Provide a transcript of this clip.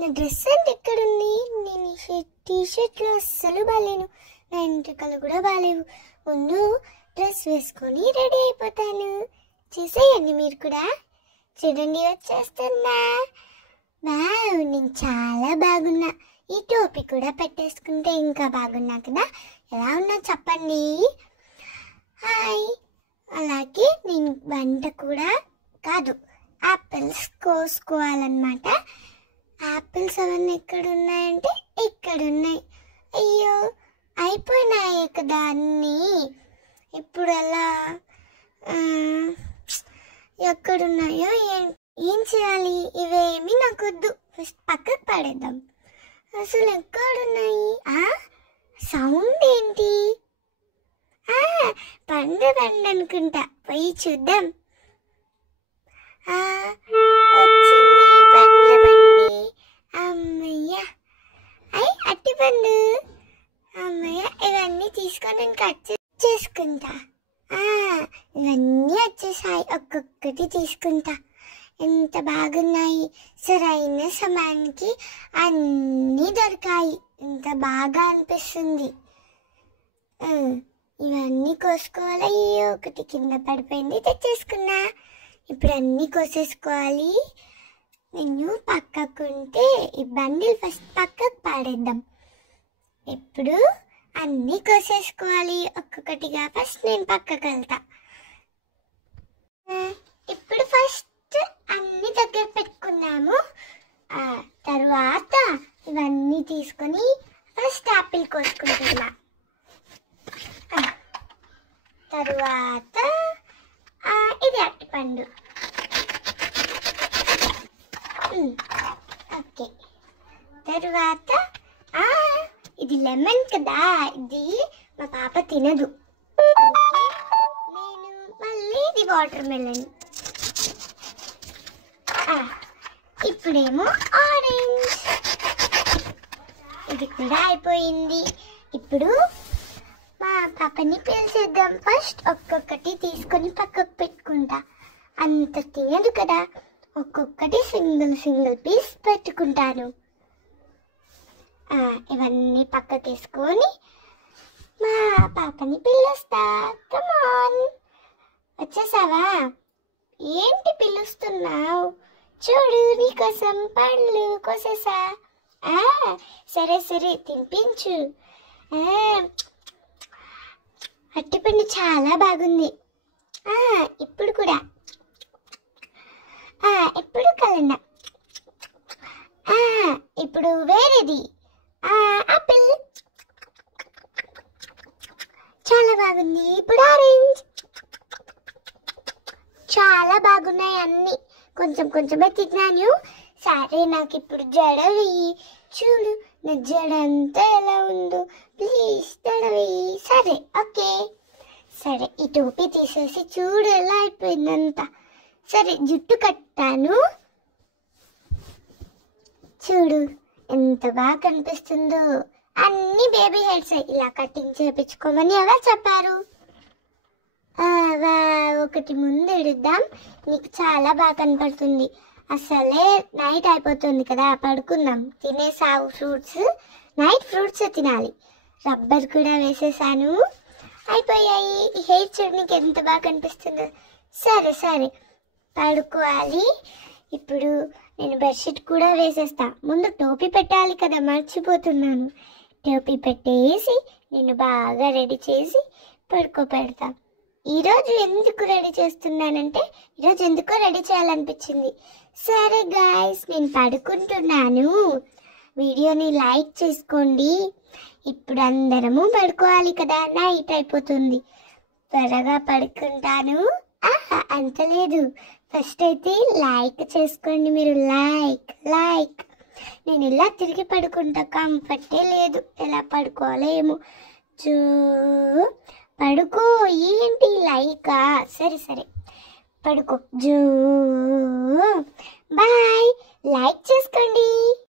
నా డ్రెస్ అంటే ఎక్కడుంది? నేను టీషర్ట్లో అస్సలు బాగాలేను, నా ఎంట్రికలు కూడా బాగాలేవు. ముందు డ్రెస్ వేసుకొని రెడీ అయిపోతాను. చూసేయండి మీరు కూడా. చూడండి వచ్చేస్తున్నా. వావ్, నేను చాలా బాగున్నా. ఈ టోపీ కూడా పెట్టేసుకుంటే ఇంకా బాగున్నా కదా. ఎలా ఉన్నా చెప్పండి. హాయ్. అలాగే నేను వంట కూడా కాదు, యాపిల్స్ కోసుకోవాలన్నమాట. యాపిల్స్ అవన్నీ ఎక్కడున్నాయంటే ఇక్కడున్నాయి. అయ్యో, అయిపోయినాయి కదా అన్నీ. ఇప్పుడు ఎలా ఎక్కడున్నాయో ఏం చేయాలి? ఇవేమి నాకు వద్దు, ఫస్ట్ పక్కకు పడేద్దాం. అసలు ఎక్కడున్నాయి? సౌండ్ ఏంటి? పండు అనుకుంటా, పోయి చూద్దాం. వచ్చింది పండ్ల బండి. అమ్మయ్య, అట్టి పండు. అమ్మయ్య, ఇవన్నీ తీసుకొని నేను కట్ చేసుకుంటా. ఇవన్నీ వచ్చేసాయి, ఒక్కొక్కటి తీసుకుంటా. ఎంత బాగున్నాయి. సరైన సమయానికి అన్నీ దొరికాయి. ఎంత బాగా అనిపిస్తుంది. ఇవన్నీ కోసుకోవాలి. అయ్యో, ఒకటి కింద పడిపోయింది, తెచ్చేసుకున్నా. ఇప్పుడు అన్నీ కోసేసుకోవాలి. నేను పక్కకుంటే ఈ బండిల్ ఫస్ట్ పక్కకు పాడేద్దాం. ఇప్పుడు అన్నీ కోసేసుకోవాలి ఒక్కొక్కటిగా. ఫస్ట్ నేను పక్కకు వెళ్తా. ఇప్పుడు ఫస్ట్ అన్ని దగ్గర పెట్టుకున్నాము. తర్వాత ఇవన్నీ తీసుకొని ఫస్ట్ యాపిల్ కోసుకుంటున్నా. తర్వాత ఇది అరటిపండు. ఓకే, తర్వాత ఇది లెమన్ కదా, ఇది మా పాప తినదు. నేను మళ్ళీ ఇది వాటర్ మెలన్. ఇప్పుడేమో ఆరెంజ్. ఇది కూడా అయిపోయింది. ఇప్పుడు మా పాపని పిలిచేద్దాం. ఫస్ట్ ఒక్కొక్కటి తీసుకొని పక్కకు పెట్టుకుంటా. అంత తినదు కదా, ఒక్కొక్కటి సింగిల్ పీస్ పెట్టుకుంటాను. ఇవన్నీ పక్కకు వేసుకొని మా పాపని పిలుస్తా. కమాన్, వచ్చేసావా? ఏంటి పిలుస్తున్నావు? చూడు, నీకోసం పళ్ళు కోసేసా. సరే సరే, తినిపించు. అరటిపండు చాలా బాగుంది. ఇప్పుడు కూడా, ఇప్పుడు కలన్నా. ఇప్పుడు వేరేది ఆపిల్, చాలా బాగుంది. ఇప్పుడు ఆరెంజ్, చాలా బాగున్నాయి అన్నీ. కొంచెం కొంచెమే తిన్నాను. సరే, నాకు ఇప్పుడు జడ వెయ్యి. చూడు నా జడ అంతా ఎలా ఉందో, ప్లీజ్ జడ వెయ్యి. సరే, ఓకే. సరే, ఈ టోపీ తీసేసి చూడు ఎలా అయిపోయిందంతా. సరే, జుట్టు కట్టాను. చూడు ఎంత బాగా కనిపిస్తుందో. అన్ని బేబీ హెయిర్స్. ఇలా కటింగ్ చేయించుకోమని ఎవరు చెప్పారు? ఒకటి ముందు ఇడుద్దాం, నీకు చాలా బాగా కనపడుతుంది. అసలే నైట్ అయిపోతుంది కదా, పడుకుందాం. తినేసావు ఫ్రూట్స్, నైట్ ఫ్రూట్స్ తినాలి. రబ్బర్ కూడా వేసేసాను. అయిపోయాయి. ఈ హెయిర్ చూడడానికి ఎంత బాగా కనిపిస్తుందో. సరే సరే, పడుకోవాలి. ఇప్పుడు నేను బెడ్షీట్ కూడా వేసేస్తా. ముందు టోపీ పెట్టాలి కదా, మర్చిపోతున్నాను. టోపీ పెట్టేసి నేను బాగా రెడీ చేసి పడుకోబెడతా. ఈరోజు ఎందుకు రెడీ చేస్తున్నానంటే, ఈరోజు ఎందుకో రెడీ చేయాలనిపించింది. సరే గాయ్స్, నేను పడుకుంటున్నాను. వీడియోని లైక్ చేసుకోండి. ఇప్పుడు అందరము పడుకోవాలి కదా, నైట్ అయిపోతుంది. త్వరగా పడుకుంటాను. అంత లేదు, ఫస్ట్ అయితే లైక్ చేసుకోండి మీరు. లైక్. నేను ఇలా తిరిగి పడుకుంటా, కంఫర్టే లేదు. ఎలా పడుకోవాలో ఏమో. పడుకో. ఏంటి లైకా? సరే సరే, పడుకో. బాయ్. లైక్ చేసుకోండి.